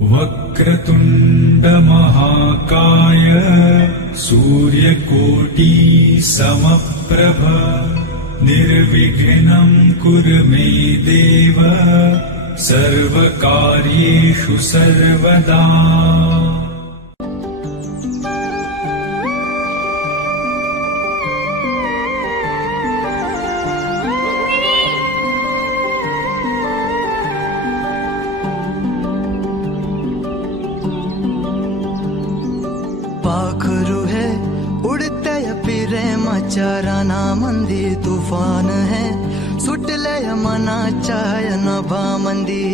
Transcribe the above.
वक्रतुण्ड महाकाय सूर्यकोटि समप्रभ निर्विघ्नं कुरु मे देव सर्वकार्येषु सर्वदा। पाखरू है उड़ते फिरे मचाराना मंदी तूफान है सुट ले मना चाय न मंदी।